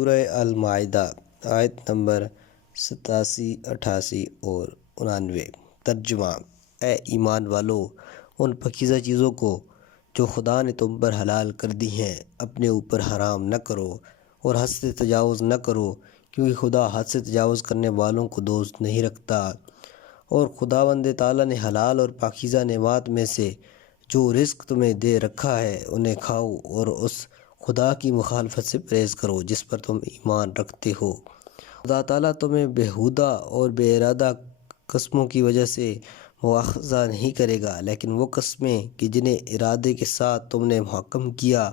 سورہ المائدہ آیت نمبر 87، 88 اور 99۔ ترجمہ: اے ایمان والو، ان پاکیزہ چیزوں کو جو خدا نے تم پر حلال کر دی ہیں اپنے اوپر حرام نہ کرو اور حد سے تجاوز نہ کرو، کیونکہ خدا حد سے تجاوز کرنے والوں کو دوست نہیں رکھتا۔ اور خداوند تعالیٰ نے حلال اور پاکیزہ نعمات میں سے جو رزق تمہیں دے رکھا ہے انہیں کھاؤ اور اس خدا کی مخالفت سے پرہیز کرو جس پر تم ایمان رکھتے ہو۔ خدا تعالیٰ تمہیں بیہودہ اور بے ارادہ قسموں کی وجہ سے مواخذہ نہیں کرے گا، لیکن وہ قسمیں کہ جنہیں ارادے کے ساتھ تم نے محکم کیا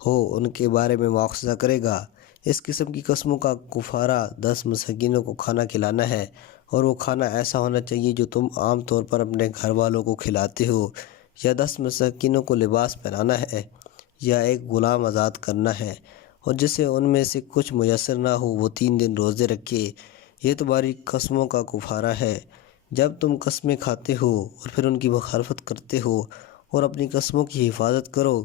ہو ان کے بارے میں مواخذہ کرے گا۔ اس قسم کی قسموں کا کفارہ 10 مساکینوں کو کھانا کھلانا ہے، اور وہ کھانا ایسا ہونا چاہیے جو تم عام طور پر اپنے گھر والوں کو کھلاتے ہو، یا 10 مساکینوں کو لباس پہنانا ہے، یا ایک غلام آزاد کرنا ہے، اور جسے ان میں سے کچھ میسر نہ ہو وہ 3 دن روزے رکھے۔ یہ تمہاری قسموں کا کفارہ ہے۔ جب تم قسمیں کھاتے ہو اور پھر ان کی مخالفت کرتے ہو اور اپنی قسموں کی حفاظت کرو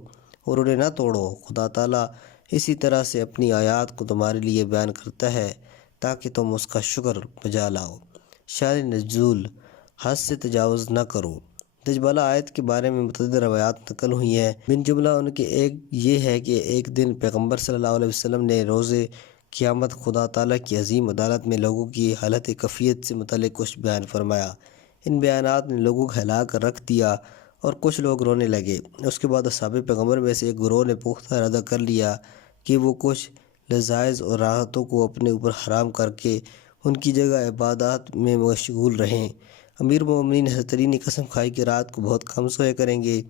اور انہیں نہ توڑو، خدا تعالیٰ اسی طرح سے اپنی آیات کو تمہارے لیے بیان کرتا ہے تاکہ تم اس کا شکر بجا لاؤ۔ شان نزول: حد سے تجاوز نہ کرو۔ دجبالہ آیت کے بارے میں متعدد روایات نقل ہوئی ہیں۔ من جملہ ان کے ایک یہ ہے کہ ایک دن پیغمبر صلی اللہ علیہ وسلم نے روز قیامت خدا تعالیٰ کی عظیم عدالت میں لوگوں کی حالت کیفیت سے متعلق کچھ بیان فرمایا۔ ان بیانات نے لوگوں کو ہلا کر رکھ دیا اور کچھ لوگ رونے لگے۔ اس کے بعد اصحاب پیغمبر میں سے ایک گروہ نے پختہ ارادہ کر لیا کہ وہ کچھ لذائذ اور راحتوں کو اپنے اوپر حرام کر کے ان کی جگہ عبادات میں مشغول رہیں۔ امیر المومنین حضرت علی نے قسم کھائی کہ رات کو بہت کم سویا کریں گے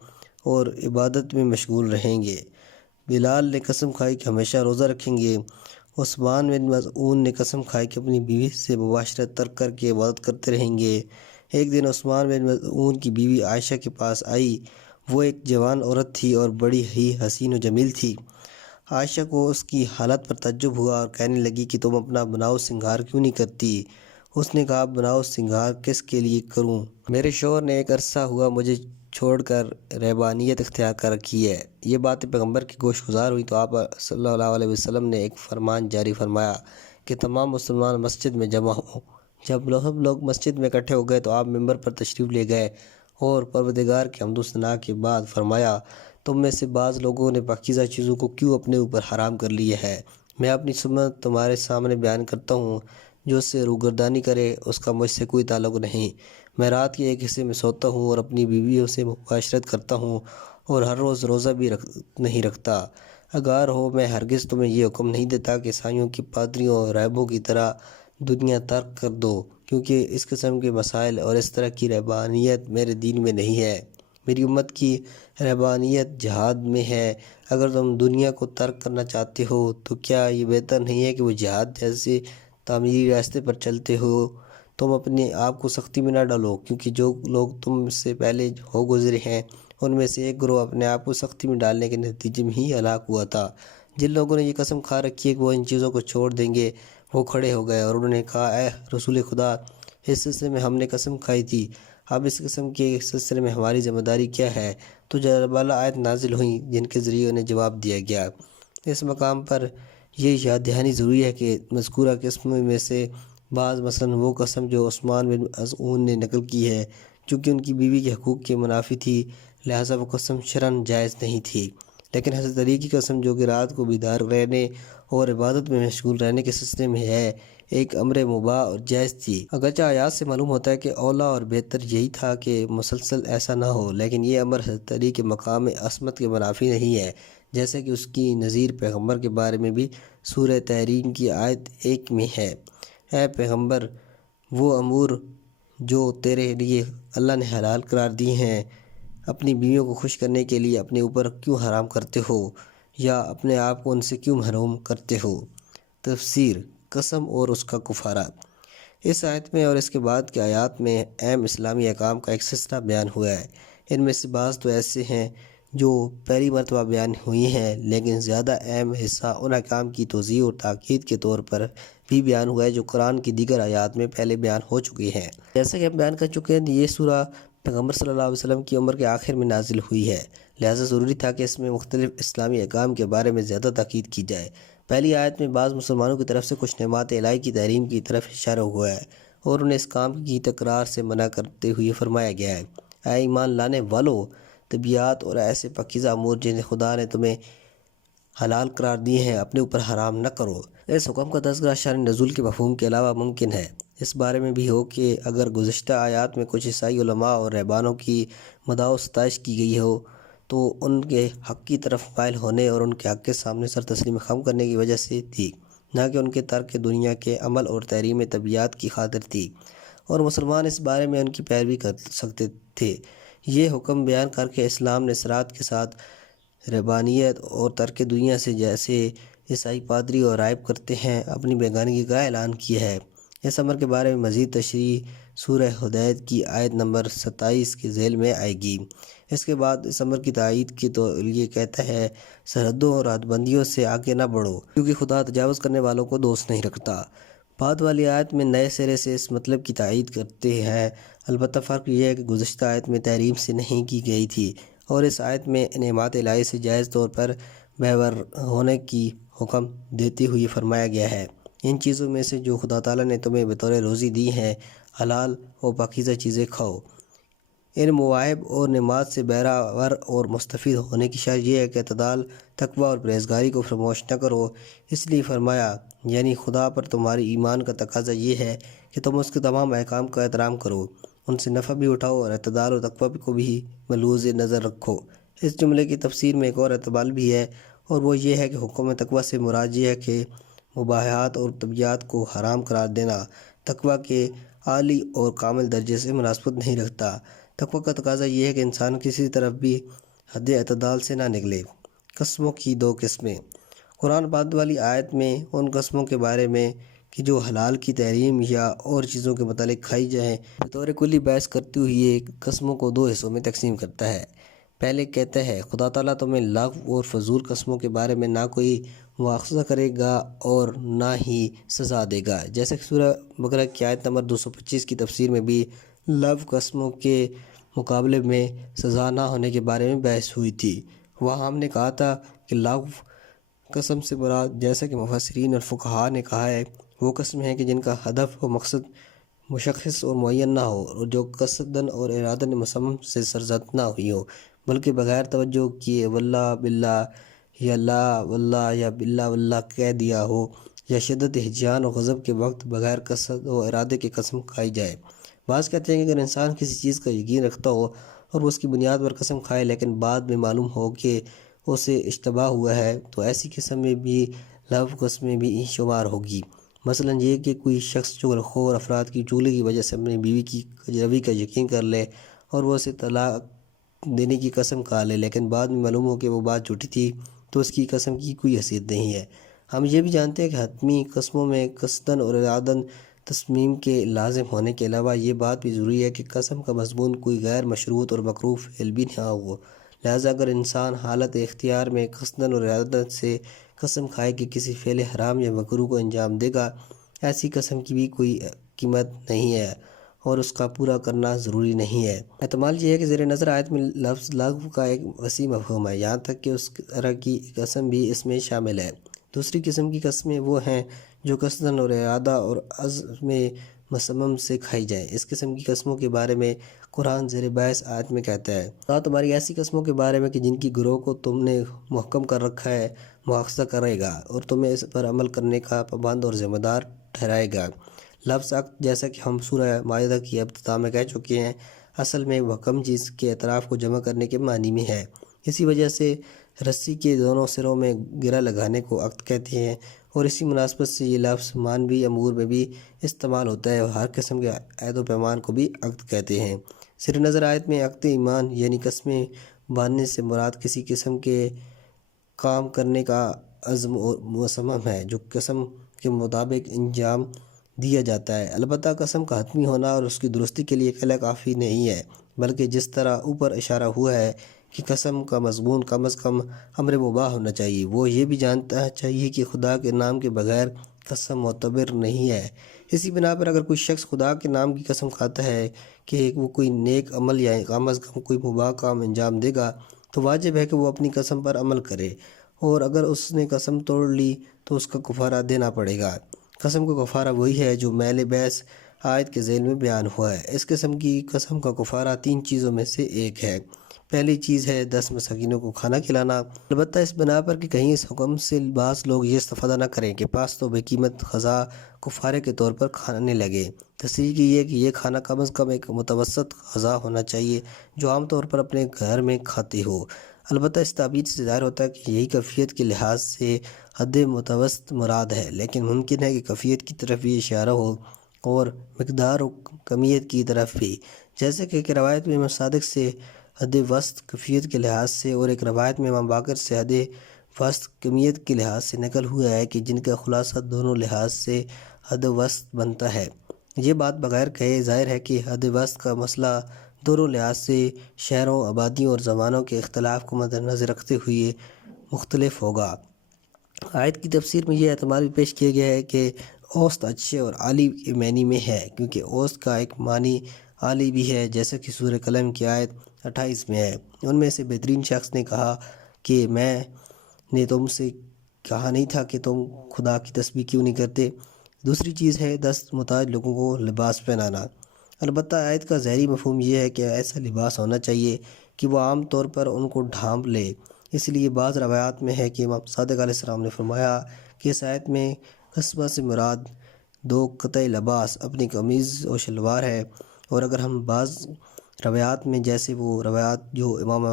اور عبادت میں مشغول رہیں گے۔ بلال نے قسم کھائی کہ ہمیشہ روزہ رکھیں گے۔ عثمان بن مظعون نے قسم کھائی کہ اپنی بیوی سے مباشرت ترک کر کے عبادت کرتے رہیں گے۔ ایک دن عثمان بن مظعون کی بیوی عائشہ کے پاس آئی۔ وہ ایک جوان عورت تھی اور بڑی ہی حسین و جمیل تھی۔ عائشہ کو اس کی حالت پر تعجب ہوا اور کہنے لگی کہ تم اپنا بناؤ سنگار کیوں نہیں کرتی؟ اس نے کہا، بناؤ سنگار کس کے لیے کروں؟ میرے شوہر نے ایک عرصہ ہوا مجھے چھوڑ کر رہبانیت اختیار کر رکھی ہے۔ یہ باتیں پیغمبر کی گوش گزار ہوئی تو آپ صلی اللہ علیہ وسلم نے ایک فرمان جاری فرمایا کہ تمام مسلمان مسجد میں جمع ہوں۔ جب لوگ مسجد میں اکٹھے ہو گئے تو آپ ممبر پر تشریف لے گئے اور پروردگار کے حمد و ثنا کے بعد فرمایا، تم میں سے بعض لوگوں نے پاکیزہ چیزوں کو کیوں اپنے اوپر حرام کر لیا ہے؟ میں اپنی سنت تمہارے سامنے بیان کرتا ہوں، جو اس سے روگردانی کرے اس کا مجھ سے کوئی تعلق نہیں۔ میں رات کے ایک حصے میں سوتا ہوں اور اپنی بیویوں سے مباشرت کرتا ہوں اور ہر روز روزہ بھی نہیں رکھتا۔ اگر ہو میں ہرگز تمہیں یہ حکم نہیں دیتا کہ عیسائیوں کی پادریوں اور راہبوں کی طرح دنیا ترک کر دو، کیونکہ اس قسم کے مسائل اور اس طرح کی رہبانیت میرے دین میں نہیں ہے۔ میری امت کی رہبانیت جہاد میں ہے۔ اگر تم دنیا کو ترک کرنا چاہتے ہو تو کیا یہ بہتر نہیں ہے کہ وہ جہاد جیسے تعمیری راستے پر چلتے ہو؟ تم اپنے آپ کو سختی میں نہ ڈالو، کیونکہ جو لوگ تم سے پہلے ہو گزرے ہیں ان میں سے ایک گروہ اپنے آپ کو سختی میں ڈالنے کے نتیجے میں ہی ہلاک ہوا تھا۔ جن لوگوں نے یہ قسم کھا رکھی ہے کہ وہ ان چیزوں کو چھوڑ دیں گے وہ کھڑے ہو گئے اور انہوں نے کہا، اے رسول خدا، اس سلسلے میں ہم نے قسم کھائی تھی، اب اس قسم کے سلسلے میں ہماری ذمہ داری کیا ہے؟ تو دجبالہ آیت نازل ہوئیں جن کے ذریعے انہیں جواب دیا گیا۔ اس مقام پر یہ یاد دہانی ضروری ہے کہ مذکورہ قسم میں سے بعض، مثلا وہ قسم جو عثمان بن مظعون نے نقل کی ہے، چونکہ ان کی بیوی کے حقوق کے منافی تھی لہٰذا وہ قسم شرعاً جائز نہیں تھی۔ لیکن حضرت علی کی قسم جو کہ رات کو بیدار رہنے اور عبادت میں مشغول رہنے کے سلسلے میں ہے، ایک امر مباح اور جائز تھی۔ اگرچہ آیات سے معلوم ہوتا ہے کہ اولیٰ اور بہتر یہی تھا کہ مسلسل ایسا نہ ہو، لیکن یہ امر حضرت علی کے مقام عصمت کے منافی نہیں ہے، جیسا کہ اس کی نظیر پیغمبر کے بارے میں بھی سورہ تحریم کی آیت 1 میں ہے۔ اے پیغمبر، وہ امور جو تیرے لیے اللہ نے حلال قرار دی ہیں اپنی بیویوں کو خوش کرنے کے لیے اپنے اوپر کیوں حرام کرتے ہو، یا اپنے آپ کو ان سے کیوں محروم کرتے ہو؟ تفسیر: قسم اور اس کا کفارہ۔ اس آیت میں اور اس کے بعد کے آیات میں اہم اسلامی احکام کا ایک سلسلہ بیان ہوا ہے۔ ان میں سے بعض تو ایسے ہیں جو پہلی مرتبہ بیان ہوئی ہیں، لیکن زیادہ اہم حصہ ان احکام کی توضیح اور تاکید کے طور پر بھی بیان ہوا ہے جو قرآن کی دیگر آیات میں پہلے بیان ہو چکی ہیں۔ جیسا کہ ہم بیان کر چکے ہیں، یہ سورہ پیغمبر صلی اللہ علیہ وسلم کی عمر کے آخر میں نازل ہوئی ہے، لہذا ضروری تھا کہ اس میں مختلف اسلامی احکام کے بارے میں زیادہ تاکید کی جائے۔ پہلی آیت میں بعض مسلمانوں کی طرف سے کچھ نعمات الہی کی تحریم کی طرف اشارہ ہوا ہے اور انہیں اس کام کی تکرار سے منع کرتے ہوئے فرمایا گیا ہے، اے ایمان لانے والو، طبیعت اور ایسے پاکیزہ امور جنہیں خدا نے تمہیں حلال قرار دیے ہیں اپنے اوپر حرام نہ کرو۔ اس حکم کا تذکرہ شان نزول کے مفہوم کے علاوہ ممکن ہے اس بارے میں بھی ہو کہ اگر گزشتہ آیات میں کچھ عیسائی علماء اور رہبانوں کی مداح و ستائش کی گئی ہو تو ان کے حق کی طرف مائل ہونے اور ان کے حق کے سامنے سر تسلیم خم کرنے کی وجہ سے تھی، نہ کہ ان کے ترک دنیا کے عمل اور تحریم طبیعت کی خاطر تھی، اور مسلمان اس بارے میں ان کی پیروی کر سکتے تھے۔ یہ حکم بیان کر کے اسلام نے صراط کے ساتھ رہبانیت اور ترک دنیا سے، جیسے عیسائی پادری اور راہب کرتے ہیں، اپنی بیگانگی کا اعلان کیا ہے۔ اس امر کے بارے میں مزید تشریح سورہ حدید کی آیت نمبر 27 کے ذیل میں آئے گی۔ اس کے بعد اس امر کی تائید کے تو لیے کہتا ہے، سرحدوں اور حد بندیوں سے آگے نہ بڑھو، کیونکہ خدا تجاوز کرنے والوں کو دوست نہیں رکھتا۔ بعد والی آیت میں نئے سرے سے اس مطلب کی تائید کرتے ہیں، البتہ فرق یہ ہے کہ گزشتہ آیت میں تحریم سے نہیں کی گئی تھی اور اس آیت میں نعمات الہی سے جائز طور پر بہور ہونے کی حکم دیتے ہوئے فرمایا گیا ہے، ان چیزوں میں سے جو خدا تعالیٰ نے تمہیں بطور روزی دی ہیں حلال و پاکیزہ چیزیں کھاؤ۔ ان مواہب اور نعمات سے بہرہ اور مستفید ہونے کی شرط یہ ہے کہ اعتدال، تقوی اور پرہیزگاری کو فراموش نہ کرو۔ اس لیے فرمایا، یعنی خدا پر تمہاری ایمان کا تقاضا یہ ہے کہ تم اس کے تمام احکام کا احترام کرو، ان سے نفع بھی اٹھاؤ اور اعتدال و تقوی کو بھی ملحوظ نظر رکھو۔ اس جملے کی تفسیر میں ایک اور اعتبار بھی ہے، اور وہ یہ ہے کہ حکم تقوی سے مراد یہ ہے کہ مباحات اور طبیعت کو حرام قرار دینا تقوی کے عالی اور کامل درجے سے مناسبت نہیں رکھتا۔ تقوی کا تقاضا یہ ہے کہ انسان کسی طرف بھی حد اعتدال سے نہ نکلے۔ قسموں کی دو قسمیں۔ قرآن بعد والی آیت میں ان قسموں کے بارے میں کہ جو حلال کی تحریم یا اور چیزوں کے متعلق کھائی جائیں بطور کلی بحث کرتے ہوئے قسموں کو دو حصوں میں تقسیم کرتا ہے۔ پہلے کہتا ہے، خدا تعالیٰ تمہیں لغو اور فضول قسموں کے بارے میں نہ کوئی مواخذہ کرے گا اور نہ ہی سزا دے گا، جیسے کہ سورہ بقرہ کی آیت نمبر 225 کی تفسیر میں بھی لغو قسموں کے مقابلے میں سزا نہ ہونے کے بارے میں بحث ہوئی تھی۔ وہاں ہم نے کہا تھا کہ لغو قسم سے مراد، جیسا کہ مفسرین اور فقہاء نے کہا ہے، وہ قسم ہیں کہ جن کا ہدف و مقصد مشخص اور معین نہ ہو اور جو قصداً اور اراداً مصمم سے سرزد نہ ہوئی ہو، بلکہ بغیر توجہ کیے واللہ باللہ یا لا واللہ یا باللہ واللہ کہہ دیا ہو، یا شدت ہجیان و غضب کے وقت بغیر قصد و ارادے کی قسم کھائی جائے۔ بعض کہتے ہیں کہ اگر انسان کسی چیز کا یقین رکھتا ہو اور وہ اس کی بنیاد پر قسم کھائے لیکن بعد میں معلوم ہو کہ اسے اشتباہ ہوا ہے تو ایسی قسم میں بھی لغو قسمیں بھی شمار ہوگی۔ مثلا یہ کہ کوئی شخص چغل خور افراد کی چغلی کی وجہ سے اپنی بیوی کی کجروی کا یقین کر لے اور وہ اسے طلاق دینے کی قسم کھا لے، لیکن بعد میں معلوم ہو کہ وہ بات جھوٹی تھی تو اس کی قسم کی کوئی حیثیت نہیں ہے۔ ہم یہ بھی جانتے ہیں کہ حتمی قسموں میں قصداً اور اراداً تصمیم کے لازم ہونے کے علاوہ یہ بات بھی ضروری ہے کہ قسم کا مضمون کوئی غیر مشروط اور مکروہ فعل بھی نہ ہو۔ لہذا اگر انسان حالت اختیار میں قصداً اور اراداً سے قسم کھائے کہ کسی فعل حرام یا مکروہ کو انجام دے گا، ایسی قسم کی بھی کوئی قیمت نہیں ہے اور اس کا پورا کرنا ضروری نہیں ہے۔ احتمال یہ ہے کہ زیر نظر آیت میں لفظ لغو کا ایک وسیع مفہوم ہے، یہاں تک کہ اس طرح کی قسم بھی اس میں شامل ہے۔ دوسری قسم کی قسمیں وہ ہیں جو قصداً اور ارادہ اور عزم مصمم سے کھائی جائیں۔ اس قسم کی قسموں کے بارے میں قرآن زیر بحث آیت میں کہتا ہے، خدا تمہاری ایسی قسموں کے بارے میں کہ جن کی گروہ کو تم نے محکم کر رکھا ہے مواخذہ کرے گا اور تمہیں اس پر عمل کرنے کا پابند اور ذمہ دار ٹھہرائے گا۔ لفظ عقد، جیسا کہ ہم سورہ مائدہ کی ابتدا میں کہہ چکے ہیں، اصل میں محکم چیز کے اطراف کو جمع کرنے کے معنی میں ہے۔ اسی وجہ سے رسی کے دونوں سروں میں گرہ لگانے کو عقد کہتے ہیں، اور اسی مناسبت سے یہ لفظ معنوی امور میں بھی استعمال ہوتا ہے اور ہر قسم کے عہد و پیمان کو بھی عقد کہتے ہیں۔ زیر نظر آیت میں عقد ایمان یعنی قسمیں باندھنے سے مراد کسی قسم کے کام کرنے کا عزم و مصمم ہے جو قسم کے مطابق انجام دیا جاتا ہے۔ البتہ قسم کا حتمی ہونا اور اس کی درستی کے لیے اکیلا کافی نہیں ہے، بلکہ جس طرح اوپر اشارہ ہوا ہے کہ قسم کا مضمون کم از کم امر مباح ہونا چاہیے، وہ یہ بھی جانتا چاہیے کہ خدا کے نام کے بغیر قسم معتبر نہیں ہے۔ اسی بنا پر اگر کوئی شخص خدا کے نام کی قسم کھاتا ہے کہ وہ کوئی نیک عمل یا کم از کم کوئی مباح کام انجام دے گا تو واجب ہے کہ وہ اپنی قسم پر عمل کرے، اور اگر اس نے قسم توڑ لی تو اس کا کفارہ دینا پڑے گا۔ قسم کا کفارہ وہی ہے جو میل بیس آیت کے ذیل میں بیان ہوا ہے۔ اس قسم کی قسم کا کفارہ 3 چیزوں میں سے ایک ہے۔ پہلی چیز ہے 10 مساکینوں کو کھانا کھلانا، البتہ اس بنا پر کہ کہیں اس حکم سے بعض لوگ یہ استفادہ نہ کریں کہ پاس تو بے قیمت غذا کفارے کے طور پر کھانے لگے۔ تصریح کی ہے کہ یہ کھانا کم از کم ایک متوسط غذا ہونا چاہیے جو عام طور پر اپنے گھر میں کھاتے ہو۔ البتہ اس تعبیر سے ظاہر ہوتا ہے کہ یہی کیفیت کے لحاظ سے حد متوسط مراد ہے، لیکن ممکن ہے کہ کیفیت کی طرف بھی اشارہ ہو اور مقدار و کمیت کی طرف بھی، جیسے کہ ایک روایت میں امام صادق سے حد وسط کیفیت کے لحاظ سے اور ایک روایت میں امام باقر سے حد وسط کمیت کے لحاظ سے نقل ہوا ہے کہ جن کا خلاصہ دونوں لحاظ سے حد وسط بنتا ہے۔ یہ بات بغیر کہے ظاہر ہے کہ حد وسط کا مسئلہ دونوں لحاظ سے شہروں، آبادیوں اور زمانوں کے اختلاف کو مد نظر رکھتے ہوئے مختلف ہوگا۔ آیت کی تفسیر میں یہ احتمال بھی پیش کیا گیا ہے کہ اوسط اچھے اور عالی کے معنی میں ہے، کیونکہ اوسط کا ایک معنی عالی بھی ہے، جیسا کہ سورہ قلم کی آیت 28 میں ہے۔ ان میں سے بہترین شخص نے کہا کہ میں نے تم سے کہا نہیں تھا کہ تم خدا کی تسبیح کیوں نہیں کرتے۔ دوسری چیز ہے 10 محتاج لوگوں کو لباس پہنانا۔ البتہ آیت کا ظاہری مفہوم یہ ہے کہ ایسا لباس ہونا چاہیے کہ وہ عام طور پر ان کو ڈھانپ لے۔ اس لیے بعض روایات میں ہے کہ امام صادق علیہ السلام نے فرمایا کہ اس آیت میں قصبہ سے مراد 2 قطعہ لباس اپنی قمیض و شلوار ہے، اور اگر ہم بعض روایات میں جیسے وہ روایات جو امام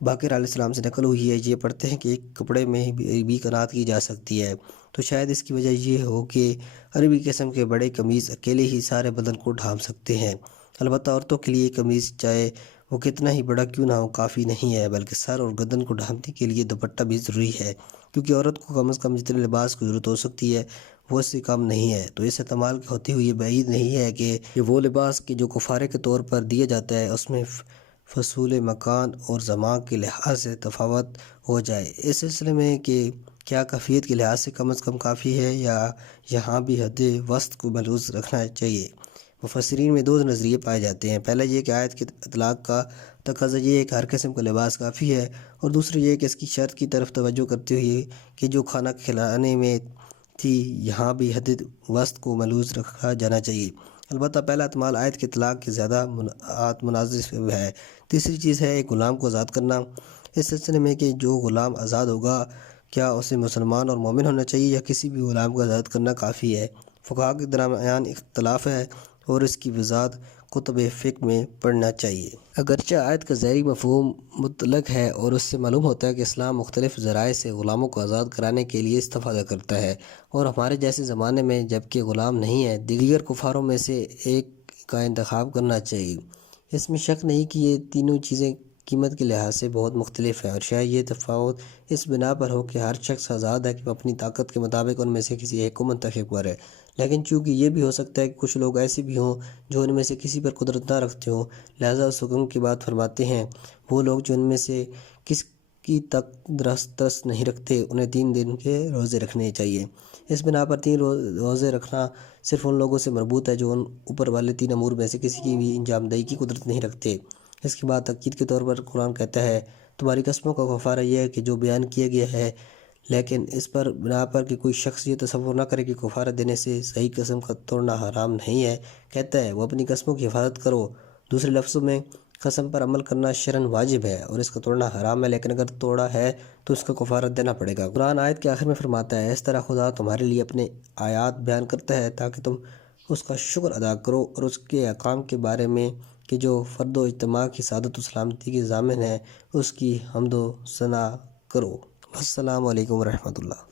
باقر علیہ السلام سے نقل ہوئی ہے یہ پڑھتے ہیں کہ ایک کپڑے میں بھی قناعت کی جا سکتی ہے، تو شاید اس کی وجہ یہ ہو کہ عربی قسم کے بڑے قمیض اکیلے ہی سارے بدن کو ڈھانپ سکتے ہیں۔ البتہ عورتوں کے لیے قمیض چاہے وہ کتنا ہی بڑا کیوں نہ ہو کافی نہیں ہے، بلکہ سر اور گردن کو ڈھانپنے کے لیے دوپٹہ بھی ضروری ہے، کیونکہ عورت کو کم از کم جتنے لباس کی ضرورت ہو سکتی ہے وہ اس سے کم نہیں ہے۔ تو اس احتمال کے ہوتے ہوئے بعید نہیں ہے کہ وہ لباس کہ جو کفارے کے طور پر دیا جاتا ہے اس میں فصول مکان اور زمان کے لحاظ سے تفاوت ہو جائے۔ اس سلسلے میں کہ کیا کیفیت کے لحاظ سے کم از کم کافی ہے یا یہاں بھی حد وسط کو ملحوظ رکھنا چاہیے، مفسرین میں 2 نظریے پائے جاتے ہیں۔ پہلا یہ کہ آیت کے اطلاق کا تقاضا یہ ہے کہ ہر قسم کا لباس کافی ہے، اور دوسرا یہ کہ اس کی شرط کی طرف توجہ کرتے ہوئے کہ جو کھانا کھلانے میں تھی یہاں بھی حد وسط کو ملحوظ رکھا جانا چاہیے۔ البتہ پہلا احتمال آیت کے اطلاق کے زیادہ مناسب ہے۔ تیسری چیز ہے ایک غلام کو آزاد کرنا۔ اس سلسلے میں کہ جو غلام آزاد ہوگا کیا اسے مسلمان اور مومن ہونا چاہیے یا کسی بھی غلام کو آزاد کرنا کافی ہے، فقہاء کے درمیان اختلاف ہے اور اس کی وضاحت کتب فقہ میں پڑھنا چاہیے۔ اگرچہ آیت کا ظاہری مفہوم مطلق ہے اور اس سے معلوم ہوتا ہے کہ اسلام مختلف ذرائع سے غلاموں کو آزاد کرانے کے لیے استفادہ کرتا ہے، اور ہمارے جیسے زمانے میں جب کہ غلام نہیں ہے دیگر کفاروں میں سے ایک کا انتخاب کرنا چاہیے۔ اس میں شک نہیں کہ یہ تینوں چیزیں قیمت کے لحاظ سے بہت مختلف ہیں، اور شاید یہ تفاوت اس بنا پر ہو کہ ہر شخص آزاد ہے کہ وہ اپنی طاقت کے مطابق ان میں سے کسی ایک کو منتخب کرے، لیکن چونکہ یہ بھی ہو سکتا ہے کہ کچھ لوگ ایسے بھی ہوں جو ان میں سے کسی پر قدرت نہ رکھتے ہوں، لہذا اس حکم کی بات فرماتے ہیں وہ لوگ جو ان میں سے کس کی تک دسترس نہیں رکھتے انہیں 3 دن کے روزے رکھنے چاہیے۔ اس بنا پر 3 روزے رکھنا صرف ان لوگوں سے مربوط ہے جو ان اوپر والے 3 امور میں سے کسی کی بھی انجام دہی کی قدرت نہیں رکھتے۔ اس کے بعد تاکید کے طور پر قرآن کہتا ہے تمہاری قسموں کا کفارہ یہ ہے کہ جو بیان کیا گیا ہے، لیکن اس پر بنا پر کہ کوئی شخص یہ تصور نہ کرے کہ کفارہ دینے سے صحیح قسم کا توڑنا حرام نہیں ہے، کہتا ہے وہ اپنی قسموں کی حفاظت کرو۔ دوسرے لفظوں میں قسم پر عمل کرنا شرعاً واجب ہے اور اس کا توڑنا حرام ہے، لیکن اگر توڑا ہے تو اس کا کفارہ دینا پڑے گا۔ قرآن آیت کے آخر میں فرماتا ہے اس طرح خدا تمہارے لیے اپنے آیات بیان کرتا ہے تاکہ تم اس کا شکر ادا کرو اور اس کے احکام کے بارے میں کہ جو فرد و اجتماع کی سعادت و سلامتی کی ضامن ہے اس کی حمد و ثنا کرو۔ السلام علیکم ورحمۃ اللہ۔